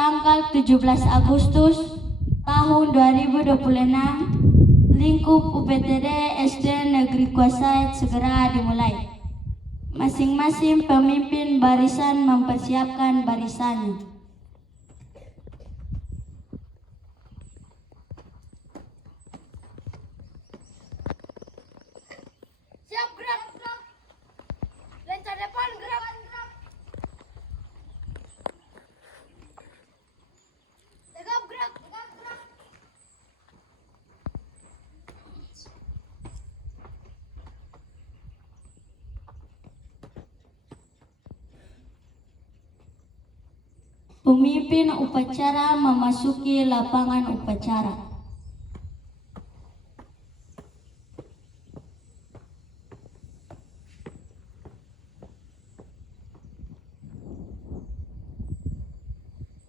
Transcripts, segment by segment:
tanggal 17 Agustus tahun 2026, lingkup UPTD SD Negeri Kuasait segera dimulai. Masing-masing pemimpin barisan mempersiapkan barisannya. Siap, gerak. Lenca depan, gerak. Tegap, gerak. Pemimpin upacara memasuki lapangan upacara.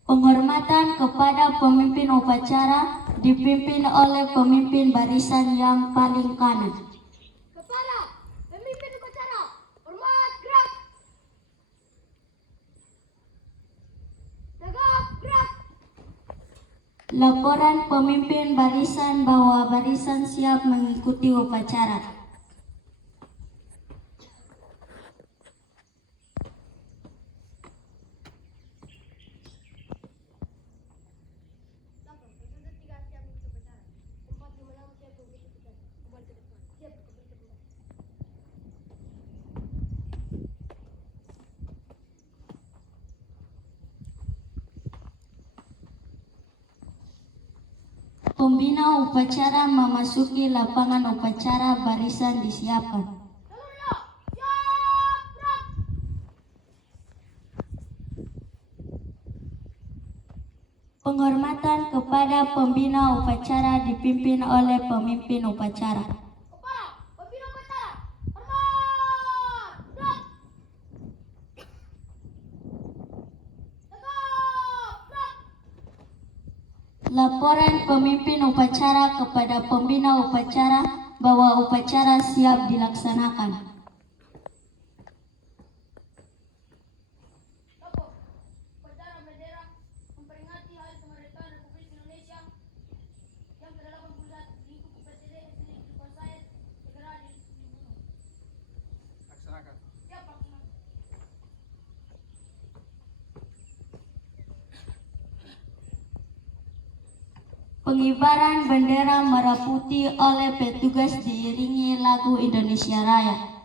Penghormatan kepada pemimpin upacara dipimpin oleh pemimpin barisan yang paling kanan. Kepala, pemimpin upacara. Hormat, gerak. Tegap, gerak. Laporan pemimpin barisan bahwa barisan siap mengikuti upacara. Pembina upacara memasuki lapangan upacara, barisan disiapkan. Penghormatan kepada pembina upacara dipimpin oleh pemimpin upacara. Kepala, pembina upacara. Hormat, gerak. Tegap, gerak. Laporan pemimpin upacara kepada pembina upacara bahwa upacara siap dilaksanakan. Upacara bendera memperingati Hari Kemerdekaan Republik Indonesia yang ke-81, lingkup UPTD SD Negeri Kuasait segera dibunuh. Laksanakan. Siap, laksanakan. Pengibaran bendera merah putih oleh petugas diiringi lagu Indonesia Raya.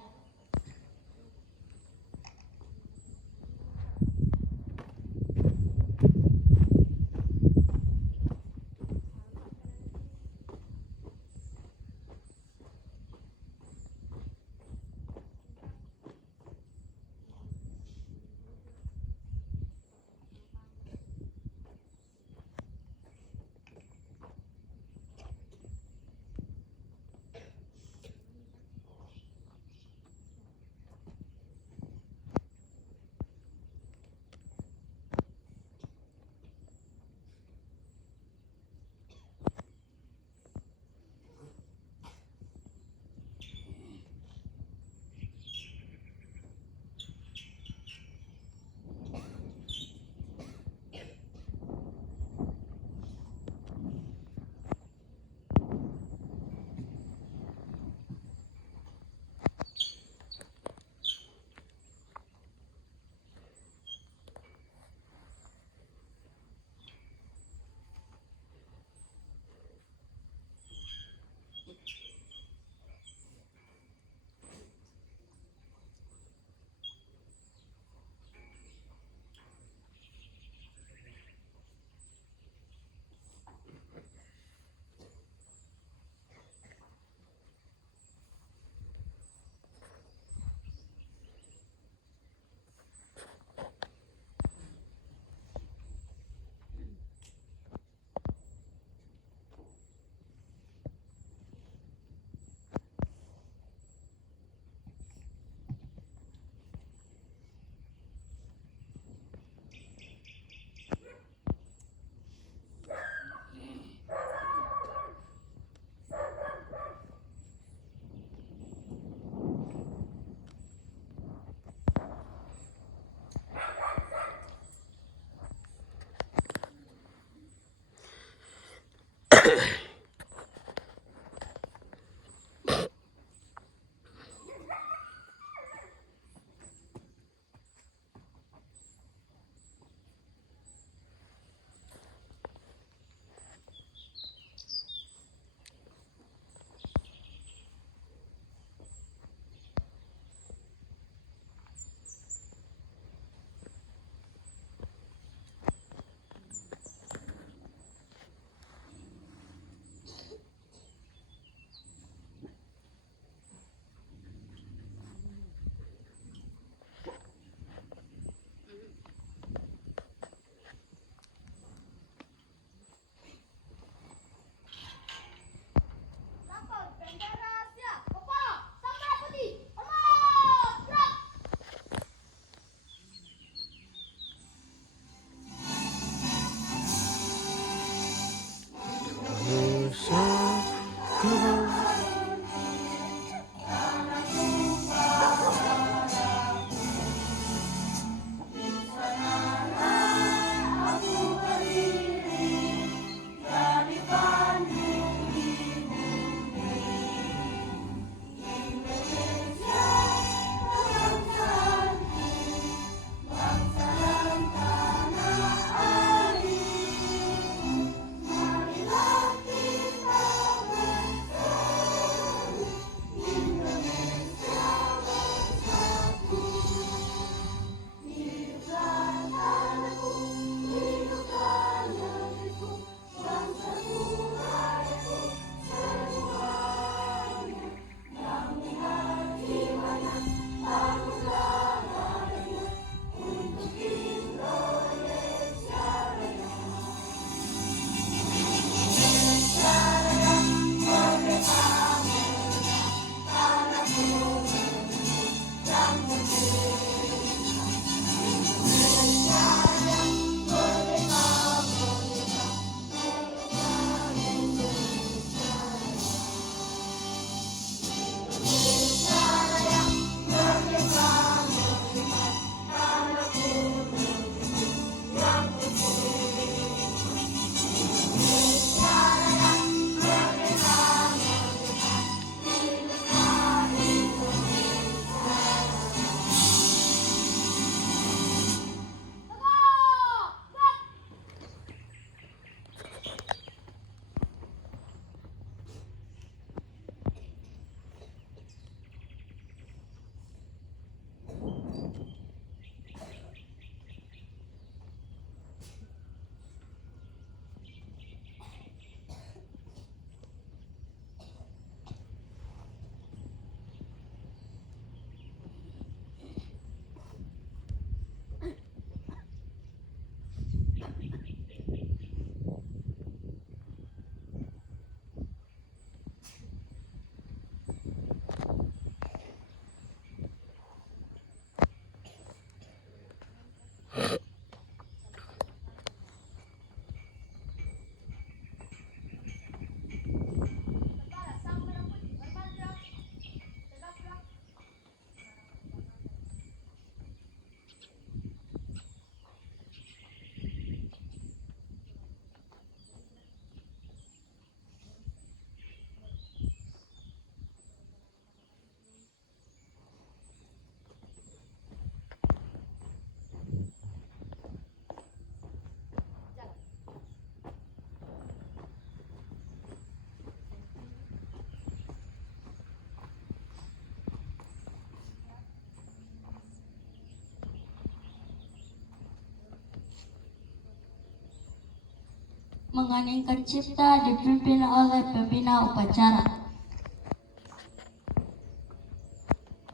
mengeningkan cipta dipimpin oleh pembina upacara.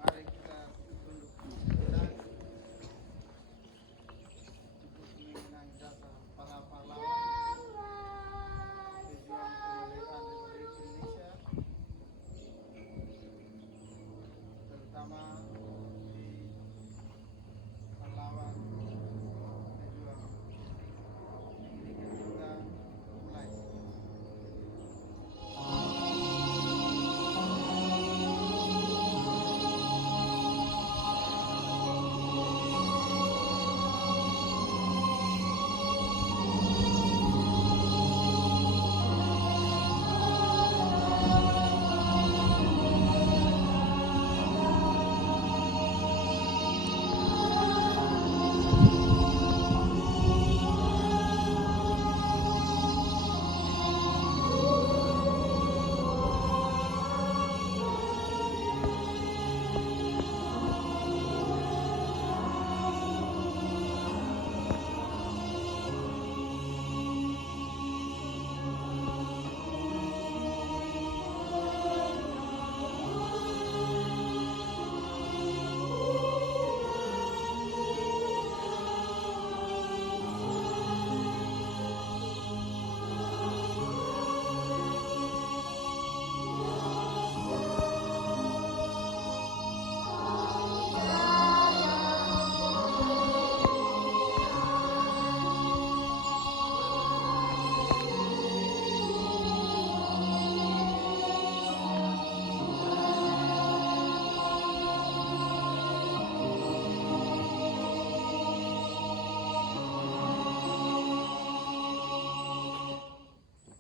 Mari kita tunduk sejenak untuk mengenang jasa para pahlawan pejuang kemerdekaan Republik Indonesia, terutama di pahlawan pejuang mengeningkan cipta mulai.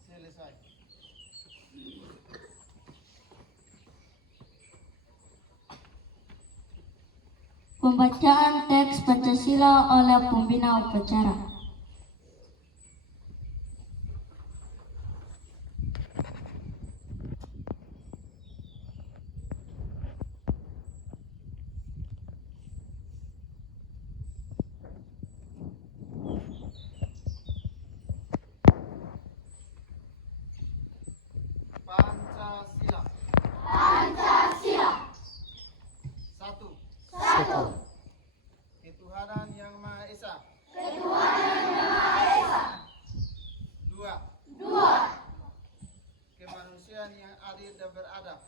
Selesai. Pembacaan teks Pancasila oleh pembina upacara. Pancasila. Satu. Ketuhanan Yang Maha Esa. Dua. Kemanusiaan yang adil dan beradab.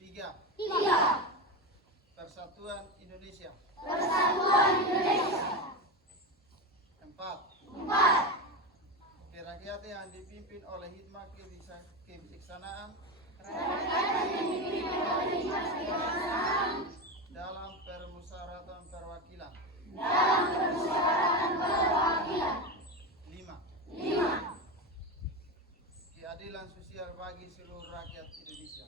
Tiga. Persatuan Indonesia. Empat. Kerakyatan yang dipimpin oleh hikmah kebijaksanaan dalam permusyawaratan perwakilan. Lima. Keadilan sosial bagi seluruh rakyat Indonesia.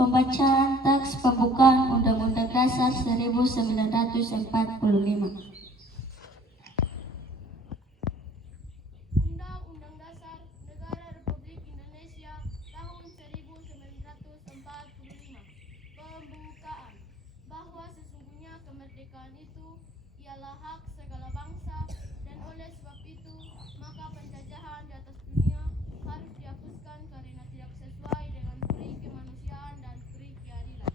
Pembacaan teks pembukaan Undang-Undang Dasar 1945. Undang-Undang Dasar Negara Republik Indonesia tahun 1945. Pembukaan. Bahwa sesungguhnya kemerdekaan itu ialah hak segala bangsa, dan oleh sebab itu maka penjajahan di atas dunia harus dihapuskan karena tidak sesuai dengan peri kemanusiaan dan peri keadilan.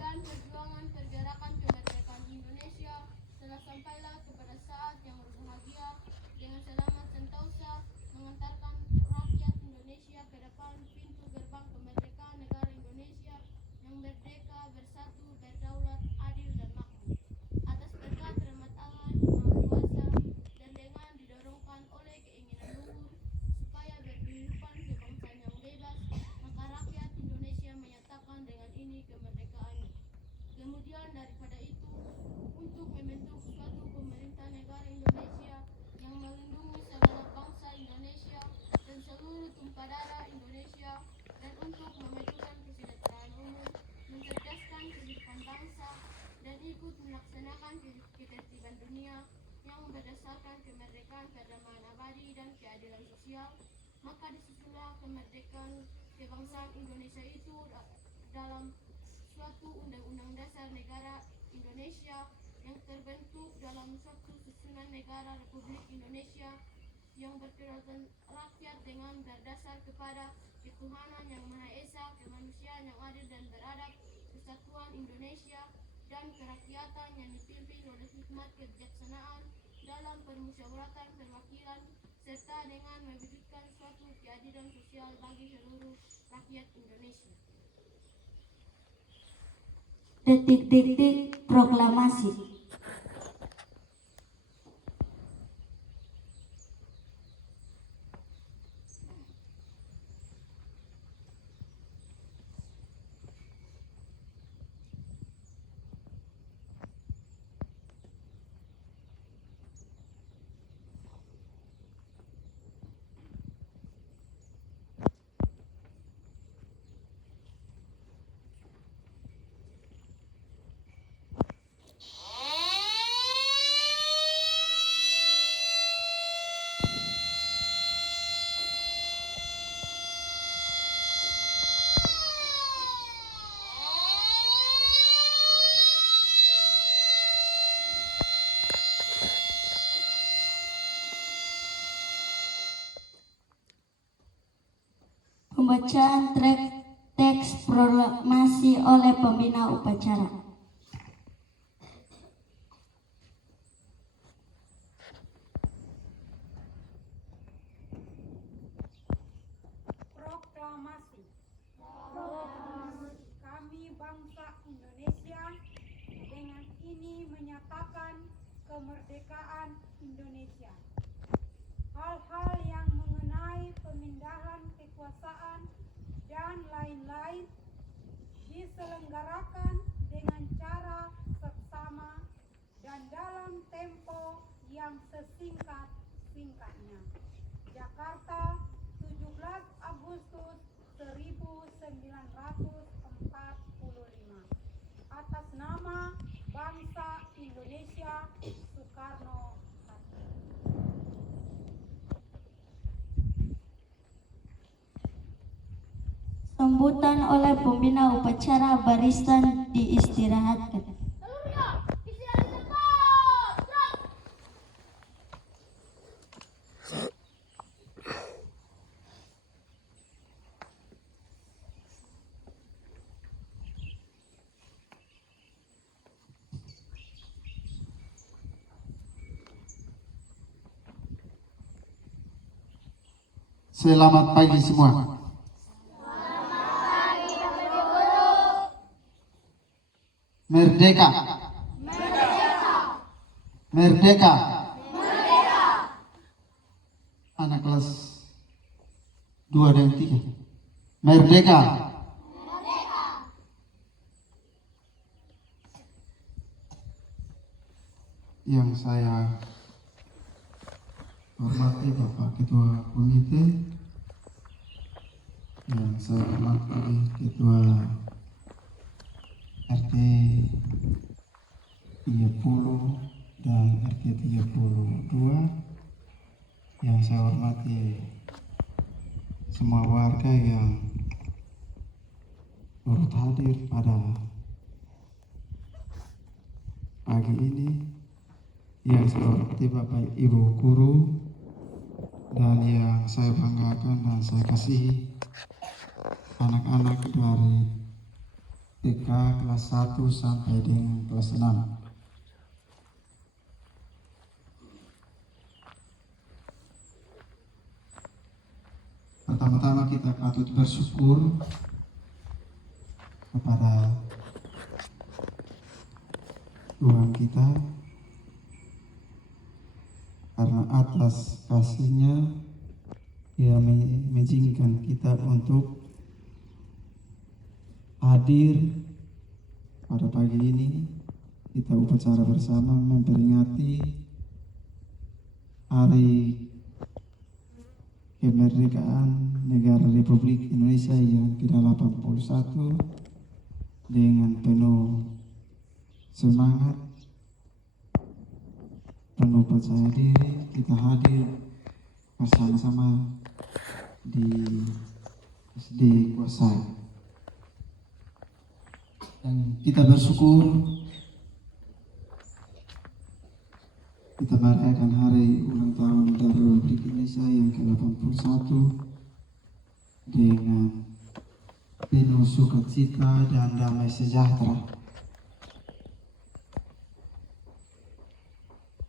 Dan perjuangan pergerakan kemerdekaan Indonesia telah sampailah kepada saat yang berbahagia dengan selamat sentosa mengantarkan rakyat Indonesia ke depan pintu gerbang kemerdekaan negara Indonesia yang merdeka, bersatu, berdaulat, adil dan makmur. Atas berkat rahmat Allah yang Maha Kuasa dan dengan didorongkan oleh keinginan luhur supaya berkehidupan kebangsaan yang bebas, maka rakyat Indonesia menyatakan dengan ini kemerdekaannya. Kemudian daripada itu, untuk membentuk suatu pemerintah negara Indonesia yang melindungi segala bangsa Indonesia kebangsaan Indonesia itu dalam suatu undang-undang dasar negara Indonesia yang terbentuk dalam suatu susunan negara Republik Indonesia yang berkedaulatan rakyat dengan berdasar kepada ketuhanan yang Maha Esa, kemanusiaan yang adil dan beradab, kesatuan Indonesia, dan kerakyatan yang dipimpin oleh hikmat kebijaksanaan dalam permusyawaratan perwakilan serta dengan mewujudkan suatu keadilan sosial bagi seluruh rakyat Indonesia. Detik-detik proklamasi. Pembacaan teks proklamasi oleh pembina upacara. Proklamasi. Kami bangsa Indonesia dengan ini menyatakan kemerdekaan Indonesia. Hal-hal yang mengenai pemindahan kekuasaan dan lain-lain diselenggarakan dengan cara seksama dan dalam tempo yang sesingkat-singkatnya. Jakarta, 17 Agustus 1945. Atas nama bangsa Indonesia, Soekarno Hatta. Sambutan oleh pembina upacara, barisan diistirahatkan. Selamat pagi semua. Merdeka. Merdeka. Anak kelas 2 dan 3. Merdeka. Yang saya hormati Bapak Ketua Komite, yang saya hormati Ketua RT 30 dan RT 32, yang saya hormati semua warga yang turut hadir pada pagi ini, yang saya hormati Bapak Ibu guru, dan yang saya banggakan dan saya kasihi anak-anak dari TK kelas 1 sampai dengan kelas 6. Pertama-tama kita patut bersyukur kepada Tuhan kita karena atas kasih-Nya Dia mengizinkan kita untuk hadir pada pagi ini. Kita upacara bersama memperingati Hari Kemerdekaan Negara Republik Indonesia yang ke-81 dengan penuh semangat, penuh percaya diri. Kita hadir bersama-sama di dikuasai. Dan kita bersyukur kita merayakan hari ulang tahun dari Republik Indonesia yang ke-81 dengan penuh sukacita dan damai sejahtera.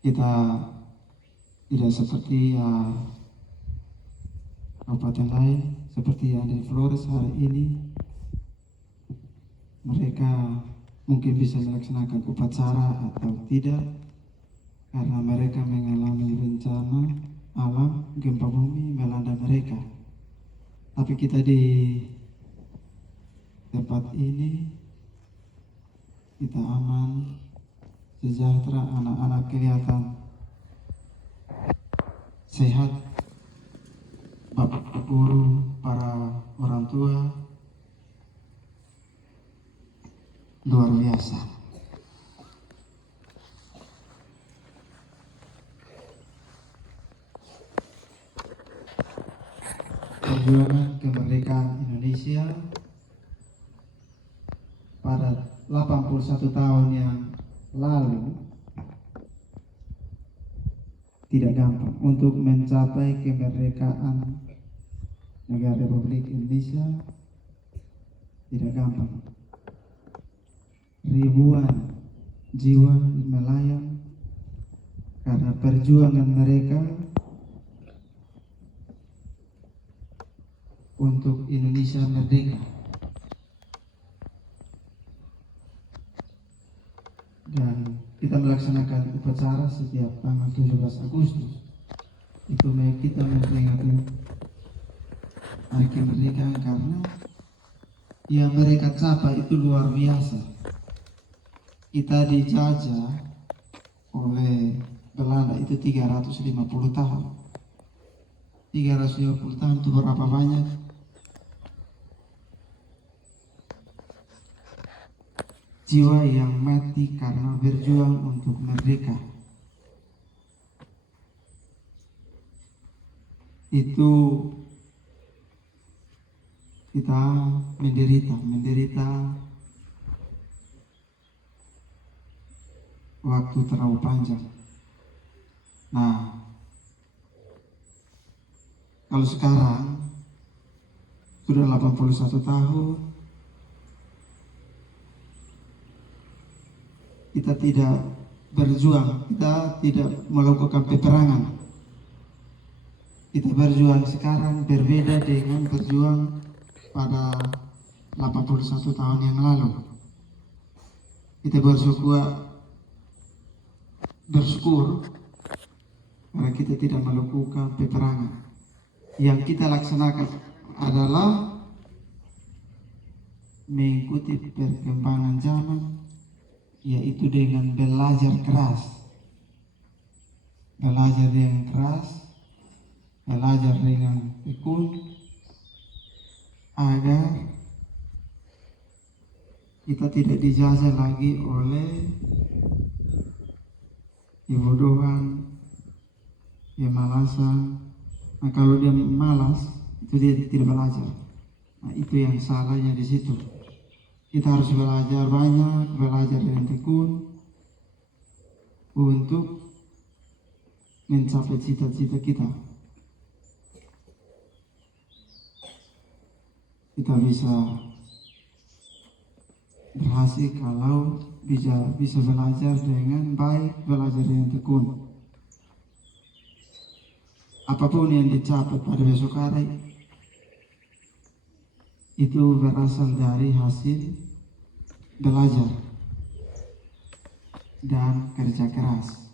Kita tidak seperti kabupaten lain, seperti yang di Flores hari ini. Mereka mungkin bisa melaksanakan upacara atau tidak, karena mereka mengalami bencana alam, gempa bumi melanda mereka. Tapi kita di tempat ini, kita aman, sejahtera, anak-anak kelihatan sehat, bapak guru, para orang tua, luar biasa. Perjuangan kemerdekaan Indonesia pada 81 tahun yang lalu tidak gampang. Untuk mencapai kemerdekaan negara Republik Indonesia tidak gampang. Ribuan jiwa melayang karena perjuangan mereka untuk Indonesia merdeka. Dan kita melaksanakan upacara setiap tanggal 17 Agustus. Itu kita memperingati hari kemerdekaan karena yang mereka capai itu luar biasa. Kita dijajah oleh Belanda itu 350 tahun. 350 tahun itu berapa banyak? Jiwa yang mati karena berjuang untuk merdeka. Itu kita menderita waktu terlalu panjang. Nah, kalau sekarang sudah 81 tahun, kita tidak berjuang, kita tidak melakukan peperangan. Kita berjuang sekarang berbeda dengan berjuang pada 81 tahun yang lalu. Kita bersyukur karena kita tidak melakukan peperangan. Yang kita laksanakan adalah mengikuti perkembangan zaman, yaitu dengan belajar keras. Belajar dengan keras, belajar dengan tekun, agar kita tidak dijajah lagi oleh kebodohan, kemalasan. Nah, kalau dia malas, itu dia tidak belajar. Nah, itu yang salahnya di situ. Kita harus belajar banyak, belajar dengan tekun untuk mencapai cita-cita kita. Kita bisa berhasil kalau bisa belajar dengan baik, belajar dengan tekun. Apapun yang dicapai pada besok hari itu berasal dari hasil belajar dan kerja keras.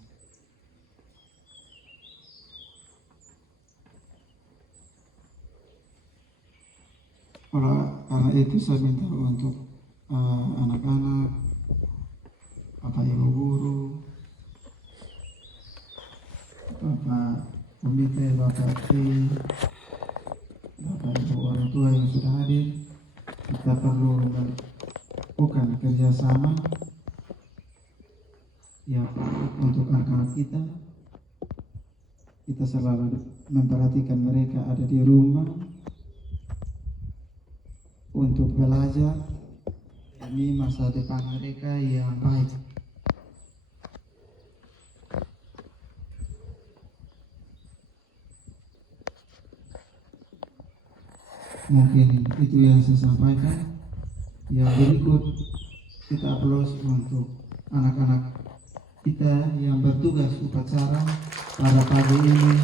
Karena itu saya minta untuk anak-anak, Bapak Ibu guru, Bapak komite, Bapak tim, Bapak Ibu orang tua yang sudah hadir, kita perlu melakukan kerjasama yang untuk anak-anak kita. Kita selalu memperhatikan mereka ada di rumah, untuk belajar demi masa depan mereka yang baik. Mungkin itu yang saya sampaikan. Yang berikut kita aplaus untuk anak-anak kita yang bertugas upacara pada pagi ini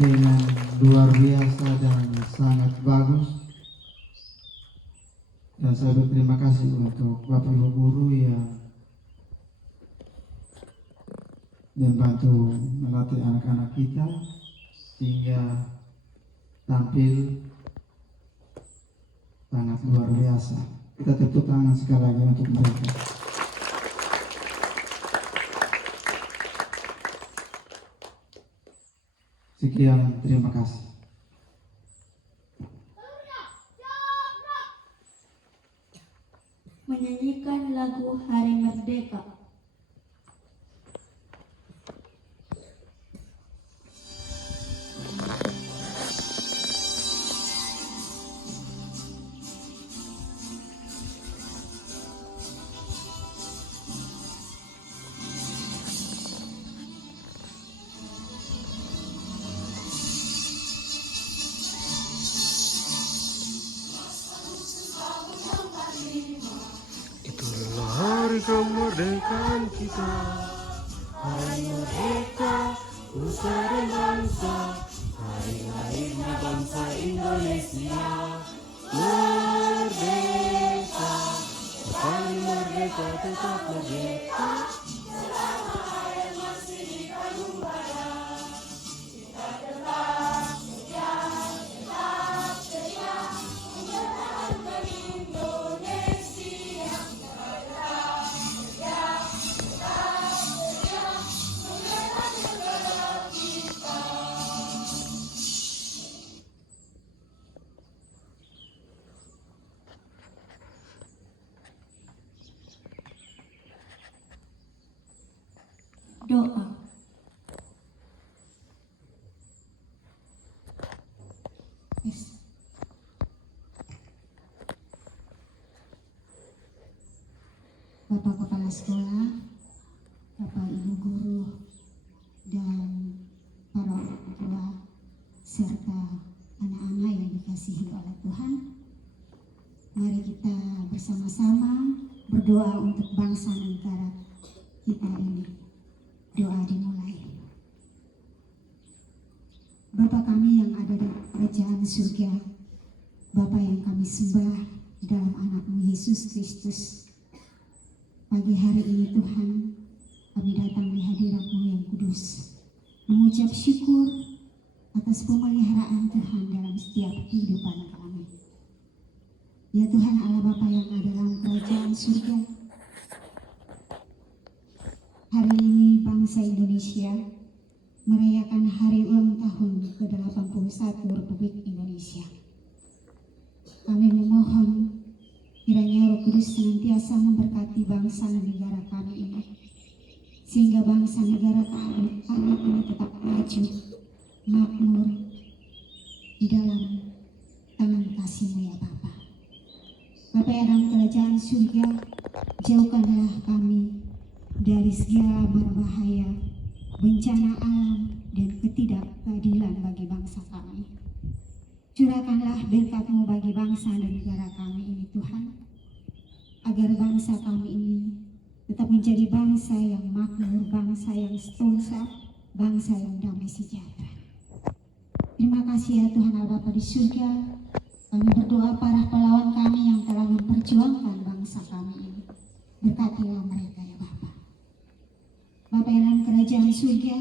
dengan luar biasa dan sangat bagus. Dan saya berterima kasih untuk Bapak Ibu guru yang membantu melatih anak-anak kita sehingga tampil sangat luar biasa. Kita tepuk tangan sekali lagi untuk mereka. Sekian, terima kasih. Menyanyikan lagu Hari Merdeka. Itulah hari kemerdekaan kita, hari merdeka, nusa dan bangsa, hari lahirnya bangsa Indonesia. Merdeka, sekali merdeka tetap merdeka. Doa. Bapak Kepala Sekolah, Bapak Ibu Guru, dan para orang tua, serta anak-anak yang dikasihi oleh Tuhan, mari kita bersama-sama berdoa untuk bangsa dan negara kita ini. Doa dimulai. Bapa kami yang ada di kerajaan surga, Bapa yang kami sembah dalam anak-Mu Yesus Kristus, pagi hari ini Tuhan, kami datang di hadirat-Mu yang kudus, mengucap syukur atas pemeliharaan Tuhan dalam setiap kehidupan kami. Ya Tuhan Allah Bapa yang ada dalam kerajaan surga, hari ini bangsa Indonesia merayakan hari ulang tahun ke-81 Republik Indonesia. Kami memohon kiranya Roh Kudus senantiasa memberkati bangsa dan negara kami ini, sehingga bangsa negara kami ini tetap maju, makmur di dalam tangan kasih-Mu ya Bapa. Bapa yang dalam kerajaan surga, jauhkanlah kami dari segala mara bahaya, bencana alam, dan ketidakadilan bagi bangsa kami. Curahkanlah berkat-Mu bagi bangsa dan negara kami ini Tuhan, agar bangsa kami ini tetap menjadi bangsa yang makmur, bangsa yang setonsa, bangsa yang damai sejahtera. Terima kasih ya Tuhan Allah Bapa di surga. Kami berdoa para pahlawan kami yang telah memperjuangkan bangsa kami ini. Berkatilah mereka ya Bapa. Bapa yang dalam kerajaan surga,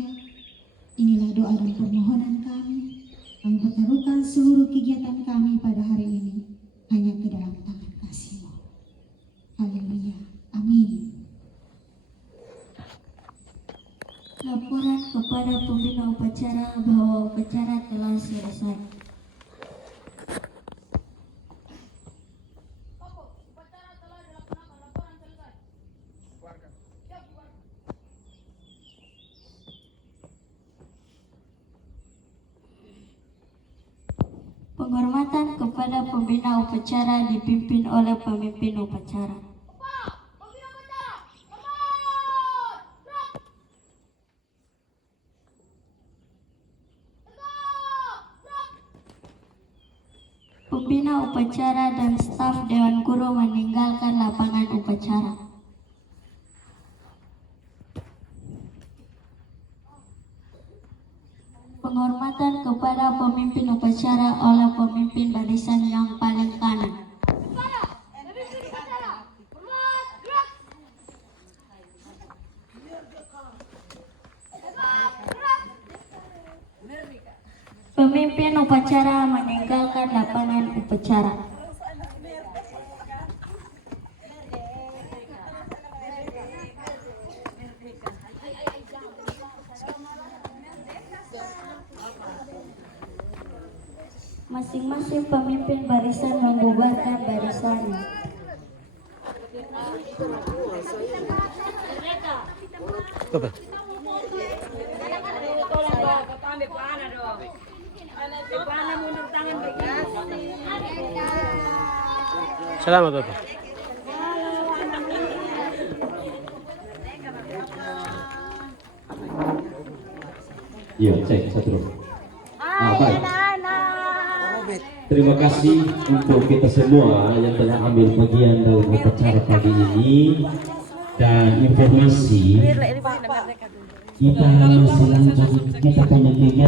inilah doa dan permohonan kami. Kami bertaruhkan seluruh kegiatan kami pada hari ini hanya ke dalam tangan kasih-Mu. Haleluya. Amin. Laporan kepada pembina upacara bahwa upacara telah selesai. Upacara telah dilaksanakan. Laporan selesai. Siap, bubar. Penghormatan kepada pembina upacara dipimpin oleh pemimpin upacara. Pembina upacara dan staf Dewan Guru meninggalkan lapangan upacara. Penghormatan kepada pemimpin upacara oleh pemimpin barisan yang paling kanan. Pemimpin upacara meninggalkan lapangan upacara. Masing-masing pemimpin barisan membubarkan barisannya. Apa? Salamat Bapak. Iya, cek satu. Baik. Terima kasih untuk kita semua yang telah ambil bagian dalam upacara pagi ini, dan informasi kita masih lanjut, kita punya kegiatan